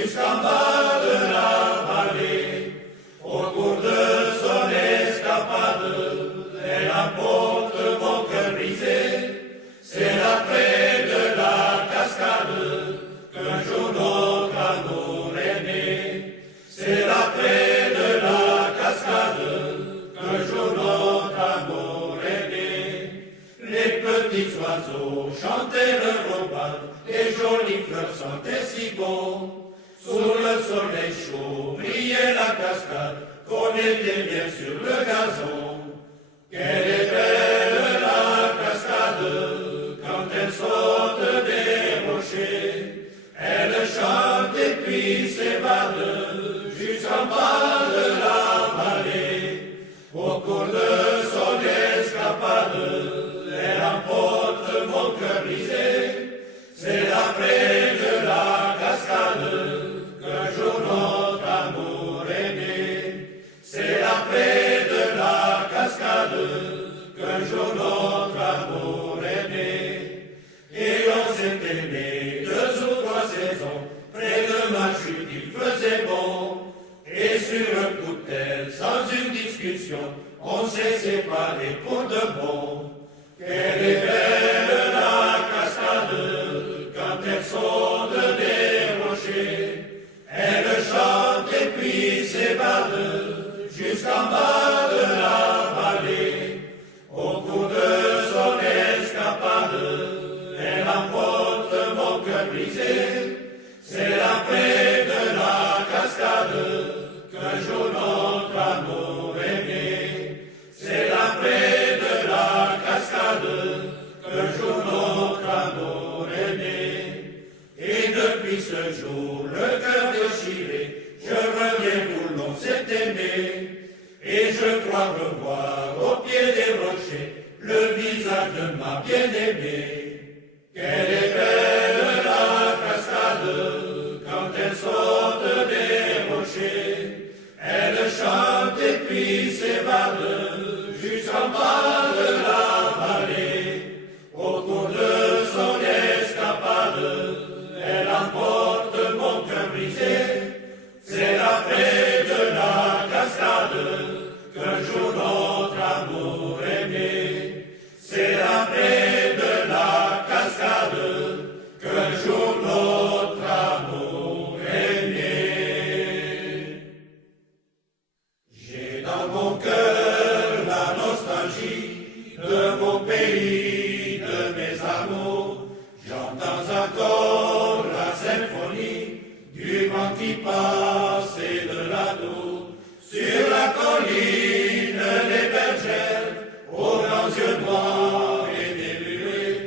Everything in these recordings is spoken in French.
jusqu'en bas de la vallée. Au cours de son escapade, elle emporte mon cœur brisé. C'est là près de la cascade qu'un jour notre amour est né. C'est là près de la cascade qu'un jour notre amour est né. Les petits oiseaux chantaient le robin, les jolies fleurs sentaient si bon. Sous le soleil chaud brillait la cascade, qu'on était bien sur le gazon. Quelle est belle la cascade, quand elle saute des rochers. Elle chante et puis s'évade, jusqu'en bas de la vallée. Au cours de son escapade, elle emporte mon cœur brisé. C'est là près de la cascade qu'un jour notre amour est né. C'est là près de la cascade qu'un jour notre amour est né. Et on s'est aimé 2 ou 3 saisons, près de ma chute il faisait bon. Et sur un coup de tête, sans une discussion, on s'est séparés pour de bon. Quelle est belle la cascade, quand elle saute des rochers. Elle chante et puis s'évade, jusqu'en bas de la vallée. Au cours de son escapade, elle emporte mon cœur brisé. C'est là près de la cascade qu'un jour notre amour est né. C'est là près de la cascade qu'un jour notre amour est né. Et depuis ce jour, le cœur déchiré, je reviens où l'on s'est aimé. Et je crois revoir au pied des rochers le visage de ma bien-aimée. Quelle est belle la cascade, quand elle saute des rochers. Elle chante et puis s'évade, jusqu'en bas de la vallée. Au cours de son escapade, elle emporte mon cœur brisé. C'est là près de la cascade qu'un jour notre amour est né. C'est là près de la cascade qu'un jour notre amour est né. J'ai dans mon cœur la nostalgie de mon pays, de mes amours. J'entends encore la symphonie du vent qui passe et de l'ado. Sur la colline, les bergères, aux grands yeux noirs et débués,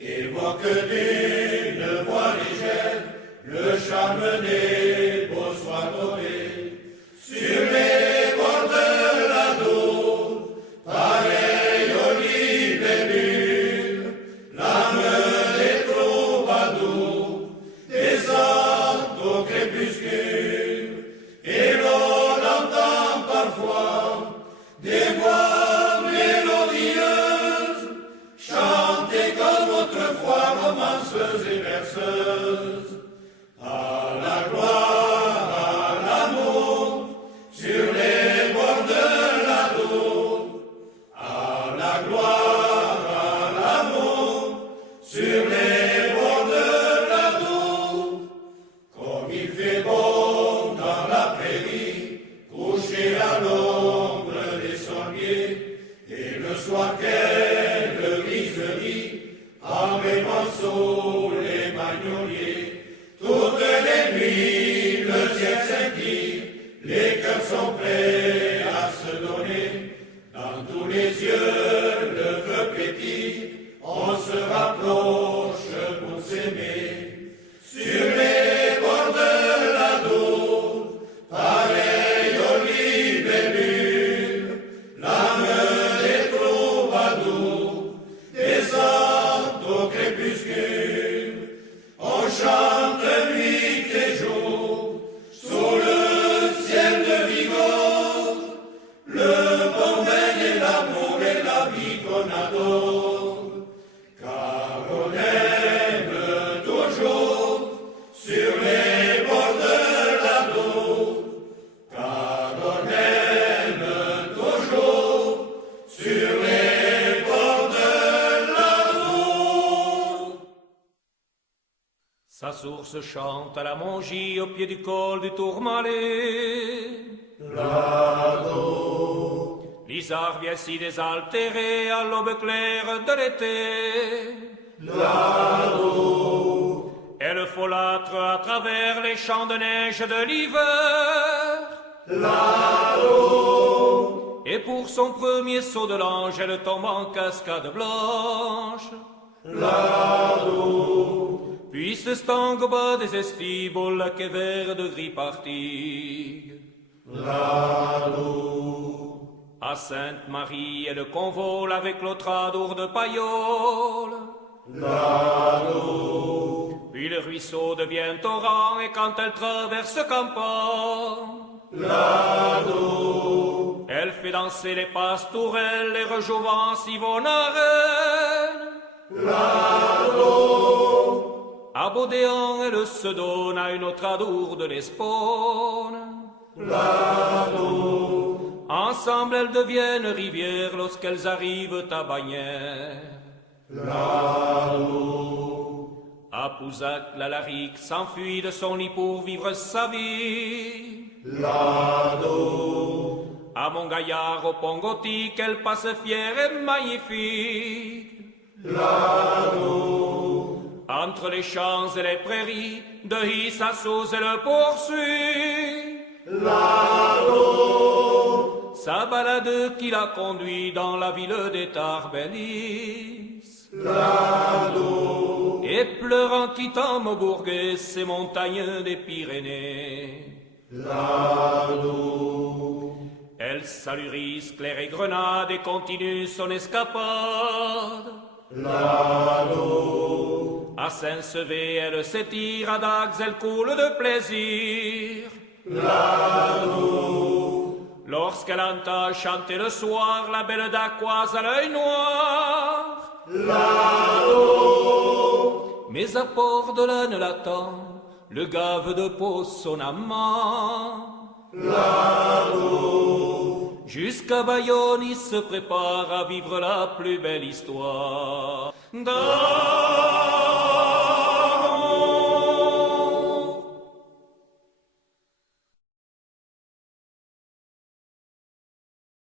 évoquent d'une voix légère le charme des beaux soirs dorés. Sur les bords de l'ado, pareil aux libellules, l'âme des troubadours descend au crépuscule. Et l'on entend parfois des voix mélodieuses chanter comme autrefois romanceuses et berceuses. À la gloire, à l'amour, sur les bords de l'ado. À la gloire, à l'amour, sur les bords de l'ado. Comme il fait bon dans la prairie, couché à l'ombre des sommiers, et le soir quelle griserie, en rêvant sous les magnoliers. Toutes les nuits, le ciel scintille, les cœurs sont prêts à se donner. Dans tous les yeux, le feu pétille, on se rapproche pour s'aimer. Sur les bords de l'ado, pareil aux libellules, l'âme des troubadours descend au crépuscule. On chante nuit et jour sous le ciel de Vigo. source chante à la Mongie au pied du col du Tourmalet. L'Isard vient si désaltéré à l'aube claire de l'été. Et le folâtre à travers les champs de neige de l'hiver. Et pour son premier saut de l'ange, elle tombe en cascade blanche. Puis se stangue au bas des estiboles, lac et vert de gris parti. À Sainte-Marie, elle convole avec l'autre adour de paillole. Puis le ruisseau devient torrent, et quand elle traverse campagne, elle fait danser les pastourelles, les rejouvents Yvonne-Arène. À Baudéan, elle se donne à une autre adour de l'Espone. Ensemble, elles deviennent rivières lorsqu'elles arrivent à Bagnères. À Pouzac, la Larique s'enfuit de son lit pour vivre sa vie. À Montgaillard, au pont gothique, elle passe fière et magnifique. Entre les champs et les prairies, de His à Sauz, elle poursuit. Sa balade qui la conduit dans la ville des Tarbellis. Et pleurant quittant Maubourg et ses montagnes des Pyrénées. Elle salue Risque, Clair et Grenade et continue son escapade. À Saint-Sevé, elle s'étire, à Dax, elle coule de plaisir. Lorsqu'elle entend chanter le soir la belle Dacquoise à l'œil noir. Mais à Port de l'Âne l'attend le gave de Pau, son amant. Jusqu'à Bayonne, il se prépare à vivre la plus belle histoire.